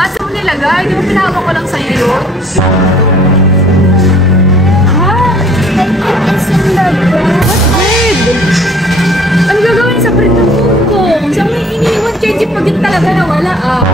nga, saan mo nilagay? Di ba pinahaba ko lang sa'yo yun? It's in the bread. What bread? Ano gagawin sa bread ng phone ko? Saan mo yung iniiwan, Kenji, pag yun talaga nawala ah?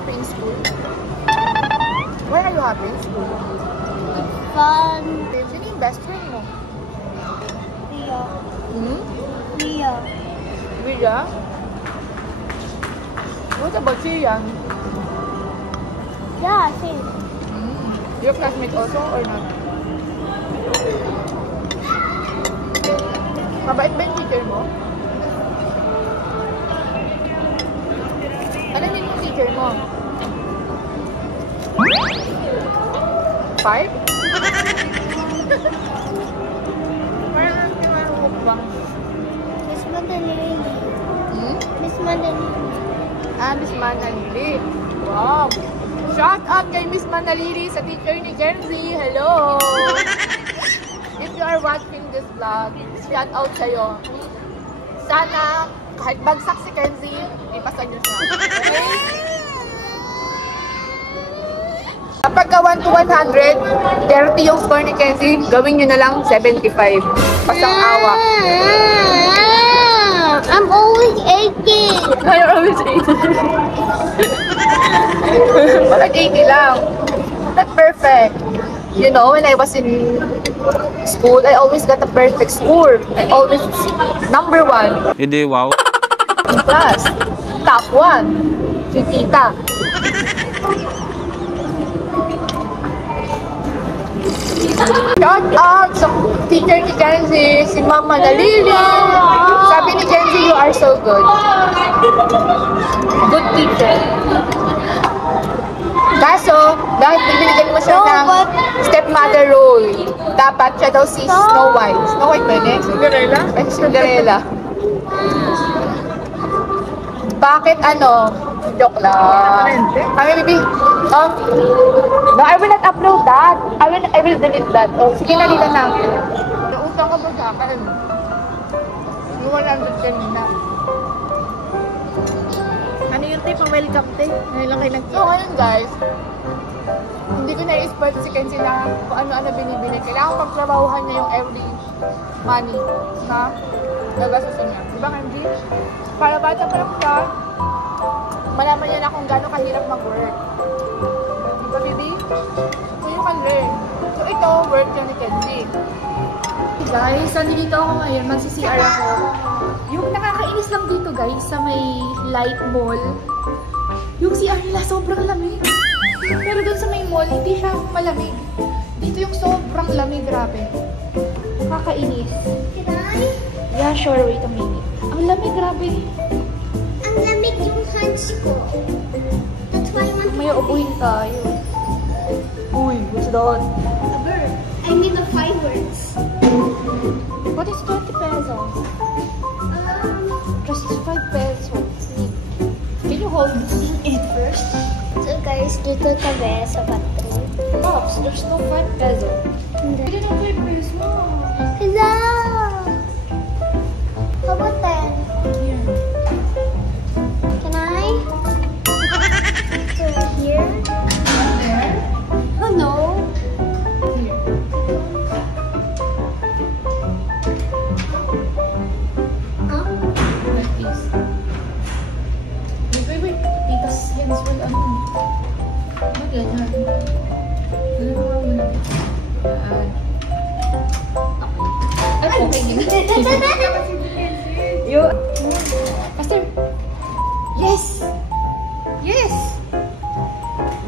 happy in school? Why are you happy in school? It's fun. Sino yung best friend mo? Ria. Hmm? Ria. Ria? What about Shiyan? Yeah, same. Your classmate also or not? Mabait ba yung teacher mo? Ano din yung teacher mo? 5? Parang mukbang. Miss Manalili. Hmm? Miss Manalili. Ah, Miss Manalili. Wow! Shout out kay Miss Manalili sa teacher ni Kenzie. Hello! If you are watching this vlog, shout out sa'yo. Sana, kahit bagsak si Kenzie, ipasag niyo siya. Okay? Kapag ka 1 to 100, 30 yung score ni Kenzie, gawin nyo na lang 75. Pasang awa. I'm always 80. You're always 80. Bakit 80 lang? Not perfect. You know, when I was in school, I always got a perfect score. I always number 1. Hindi, wow. In class. Top 1. Si tita. Shout out sa teacher ni Kenzie, si Mama Nalili. Sabi ni Kenzie, you are so good. Good teacher. Kaso, dahil binigyan mo siya ng stepmother role, dapat siya daw si Snow White. Snow White ba yun? Cinderella? Ay, Cinderella. Bakit ano? Joke lang. Kami, baby. No, I will not upload that. I will delete that. Oh, sige na, dito na. Nautang ka ba sa akin? Yung 110 na. Ano yung tape? Welcome tape? Ngayon lang kayo So, ngayon guys, hindi ko na-expect si Kenzie na kung ano-ano binibili. Kailangan pagtrabahuhan niya yung every money na nagasusin niya. Diba, Kenzie? Para bata pa lang siya, malaman niya na kung gaano kahirap mag-work. Diba, baby? So, you can learn. So, ito, work niya ni Kenzie. Guys, nandito ako ngayon. Magsi-CR ako. Yung nakakainis lang dito, guys, sa may light mall. Yung CR nila sobrang lamig. Pero dun sa may mall, hindi siya malamig. Dito yung sobrang lamig, grabe. Kakainis. Can I? Yeah, sure. Wait a minute. Ang lamig, grabe. Ang lamig yung hands ko. That's why I want May upuhin tayo. Uy, what's that? a bird. I mean the fireworks. What is 20 pesos? Just 5 pesos. Can you hold it first? So guys, dito kami sa bathroom. Pops, there's no 5 pesos. Hindi. Pwede na 5 pesos. Hello! How about 10? Here. Can I? So here? There. Oh no. Here. Huh? Like this. Wait. Tita's hands will ano. Ganyan. Ganyan mo muna. Ay, okay yun. You. Pastor. Yes! Yes!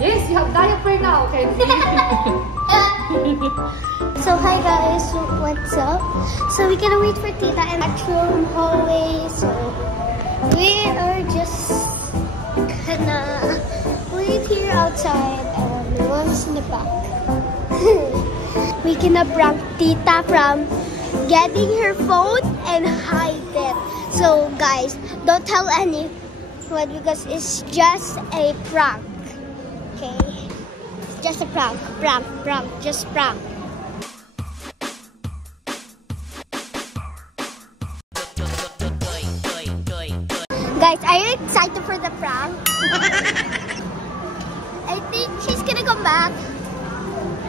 Yes, you have diaper now, okay? So hi guys, what's up? So we're gonna wait for Tita in the actual hallway. So we are just gonna wait here outside and one's in the back. We gonna prank Tita from getting her phone and hide it. So guys, don't tell anyone because it's just a prank. Okay? It's just a prank. Prank. Just prank. Guys, are you excited for the prank? I think she's gonna come back.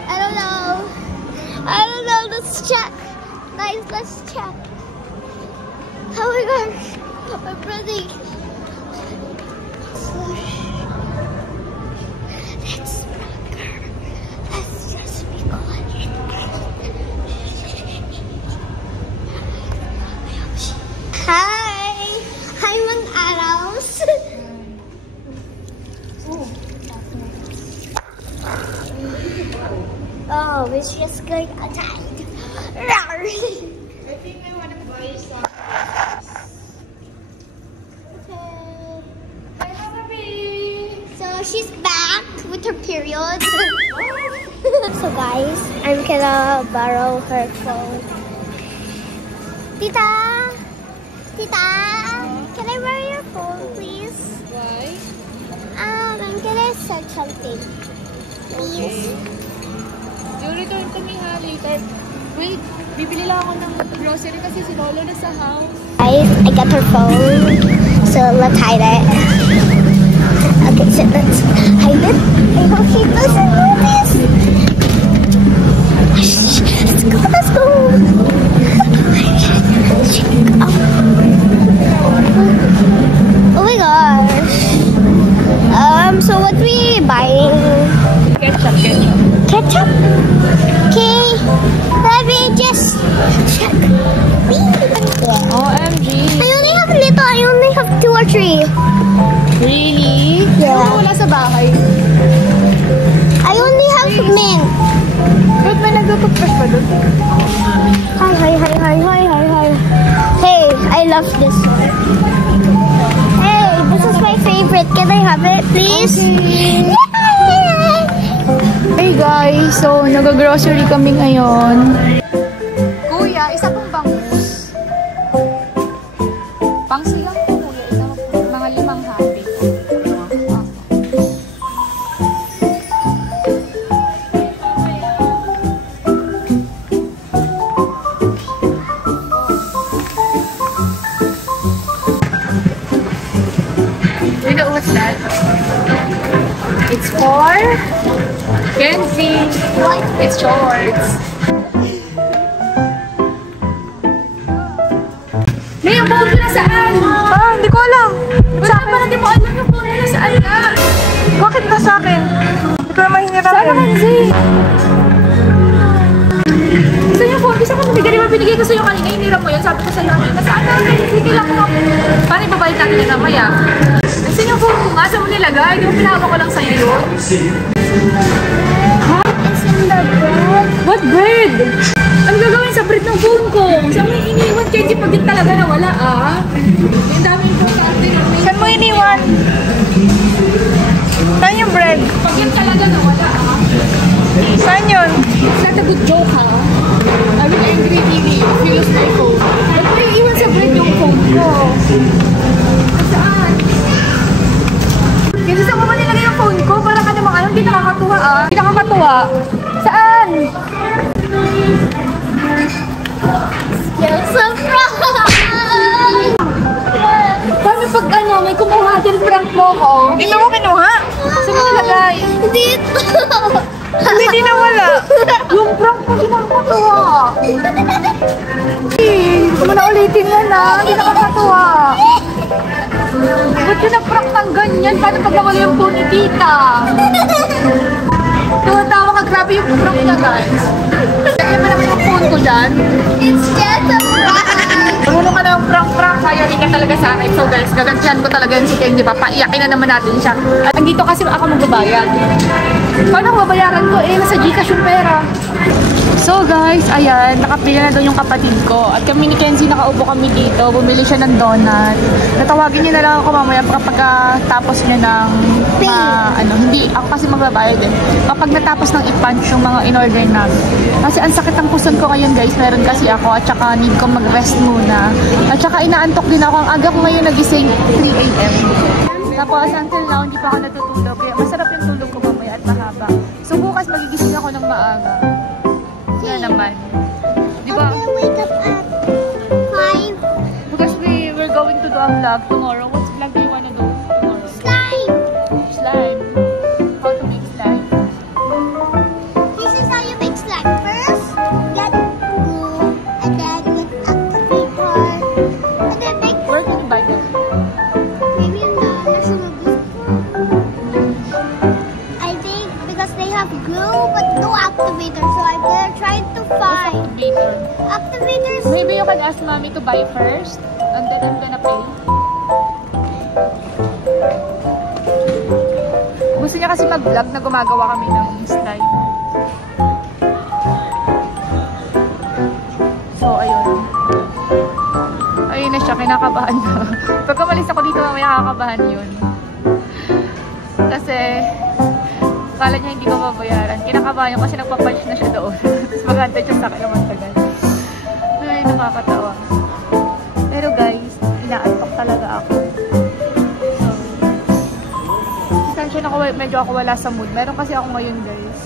I don't know. Let's check. Guys, let's check. Oh my gosh. My brother. Let's prank her. Let's just be quiet. Hi! Hi, mga araws! Oh, we're just going outside. I think I want to buy some. Okay. Hi, baby. So she's back with her period. So guys, I'm gonna borrow her phone. Tita! Can I borrow your phone, please? Why? I'm gonna search something. Please. You return to me later. Wait, bibili lang ako ng grocery kasi si Lolo na sa house. Guys, I got her phone. So let's hide it. Okay, so let's hide it. I hope she doesn't notice. Let's go. Oh my gosh. So what we buying? Ketchup. Ketchup? Okay. Let me just check. OMG. I only have little. I only have 2 or 3. Really? Yeah. Ano wala sa bahay? I only have mint. Ba't may nag-toothbrush pa doon? Hi. Hey, I love this one. Hey, this is my favorite. Can I have it, please? Okay. Yay! Hey guys, so nag-grocery kami ngayon. Kuya, isa pong bangus. Pang sigang po kuya, mga 5 habi. You know what's that? It's for Kenzie. What? It's shorts. May yung phone ko nasaan? Hindi ko alam. Sa akin. Hindi mo alam yung phone ko nasaan na. Bakit na sa akin? Hindi ko naman hiniramin. Sana Kenzie? Gusto yung phone? Gusto ko binigay ko sa'yo kanina. Hiniram mo yun. Sabi ko sa'yo, nasaan na? Sige lang mo. Paano ibabayad natin yung mamaya? Kasi yung phone ko nga, saan mo nilagay? Di ba pinahawak ko lang sa'yo yun? It's in the bread. What bread? Ano gagawin sa bread ng phone ko? Saan mo yung iniwan, Kenji, pag yun talaga nawala, ah? Yung dami yung phone natin. Saan mo iniwan? Saan yung bread? Pag yun talaga nawala, ah? Saan yun? It's not a good joke, ha? I will angry TV if you lose my phone. Ba't mo iiwan sa bread yung phone ko? Saan? Kasi saan mo ba nilagay yung phone ko? Para ka namang ano, hindi nakakatuwa, ah? Hindi nakakatuwa. Saan? You're surprised! Paano pag ano, may kumuha din prank mo ko? Dito mo kinuha? Saan mo nilagay? Dito! Hindi, di nawala. Yung prank mo, hindi nakakatuwa. Hindi mo na ulitin yan, ah. Hindi nakakatuwa. Ba't yun na-prank ng ganyan? Paano pag nawala yung phone ni tita? Tawa ka, grabe yung prank na, guys. Lagyan mo naman yung phone ko dyan. It's just a prank! Marunong ka na yung prank-prank, kaya hindi ka talaga sa akin. So guys, gagantihan ko talaga yun si Kenji. Papaiyakin na naman natin siya. At andito kasi ako magbabayad. Paano ang babayaran ko? Eh, nasa Gcash yung pera. So guys, ayan, nakapila na doon yung kapatid ko. At kami ni Kenji, nakaupo kami dito. Bumili siya ng donut. Natawagin niya na lang ako mamaya kapag tapos niya ng hindi, ako kasi magbabayad eh. Kapag natapos ng i-punch yung mga in-order namin. Kasi ang sakit ng puson ko ngayon guys, meron kasi ako at saka need ko mag-rest muna. At saka inaantok din ako. Ang aga ko ngayon nagising 3 AM. Tapos until now, hindi pa ako natutulog. Kaya masarap yung tulog ko mamaya at mahaba. So bukas magigising ako ng maaga. Yan naman. Di ba? I'm gonna wake up at 5. Because we're going to do a vlog tomorrow. What vlog do you wanna do tomorrow? Slime! Slime. How to make slime? This is how you make slime. First, get glue, and then get activator, and then make Where can you buy that? maybe in the National Glue. I think because they have glue but no activator, so I'm gonna try to find Activator. activators. Maybe you can ask mommy to buy first, and then I'm gonna pay. Gusto niya kasi mag-vlog na gumagawa kami ng slime. So, ayun. Ayun na siya, kinakabahan na. Pag umalis ako dito, mamaya kakabahan yun. Kasi, akala niya hindi ko mabayaran. Kinakabahan niya kasi nagpapunch na siya doon. Tapos magantay siya sa akin naman tagal. Ay, nakakatawa. Pero guys, inaantok talaga ako. So, medyo ako wala sa mood. Meron kasi ako ngayon guys.